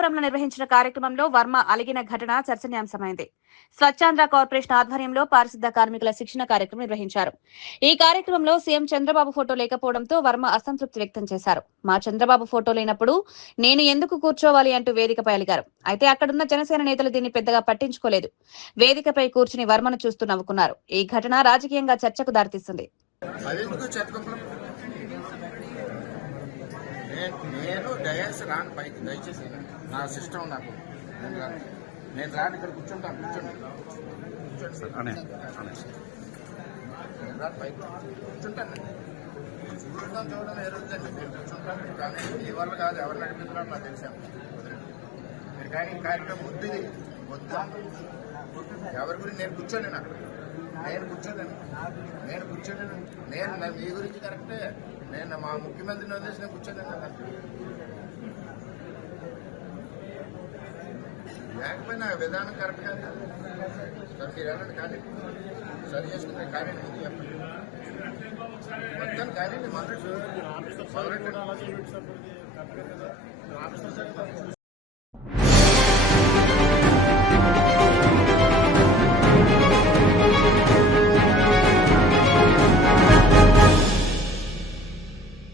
పిఠాపురంలో నిర్వహించిన కార్యక్రమంలో వర్మ అలిగిన ఘటన చర్చనీయాంశమైంది. స్వచ్ఛాంధ్ర కార్పొరేషన్ ఆధ్వర్యంలో పారిశుద్ధ కార్మికుల శిక్షణ కార్యక్రమం నిర్వహించారు. ఈ కార్యక్రమంలో సీఎం చంద్రబాబు ఫోటో లేకపోవడంతో వర్మ అసంతృప్తి వ్యక్తం చేశారు. మా చంద్రబాబు ఫోటో లేనప్పుడు నేను ఎందుకు కూర్చోవాలి అంటూ వేదికపై అలిగారు. అయితే అక్కడున్న జనసేన నేతలు దీన్ని పెద్దగా పట్టించుకోలేదు. వేదికపై కూర్చుని వర్మను చూస్తూ నవ్వుకున్నారు. ఈ ఘటన రాజకీయంగా చర్చకు దారితీసింది. నేను డయాస్ రాను పైకి, దయచేసి నా సిస్టమ్ నాకు నేను రాను, ఇక్కడ కూర్చుంటాను. కూర్చోండి సార్, నేను రాను పైకి కూర్చుంటాను. చూడడం ఎరుగుతుంది, నేను కూర్చుంటాను. కానీ మీ వల్ల కాదు, ఎవరు నడిపిస్తున్నారో నాకు తెలిసాను. మీరు కానీ కార్యక్రమం వద్దుది వద్దా, ఎవరి గురించి నేను కూర్చోలేను. అక్కడ నేను కూర్చోలేను. నేను మీ గురించి కరెక్టే, నేను మా ముఖ్యమంత్రిని వదిలేసి నేను కూర్చోలేను. లేకపోయినా విధానం కరెక్ట్ కాదు. సార్ మీరు వెళ్ళండి, కానీ సరి చేసుకుంటే కానీ ముందు చెప్పండి. మొత్తం కానీ మొదటి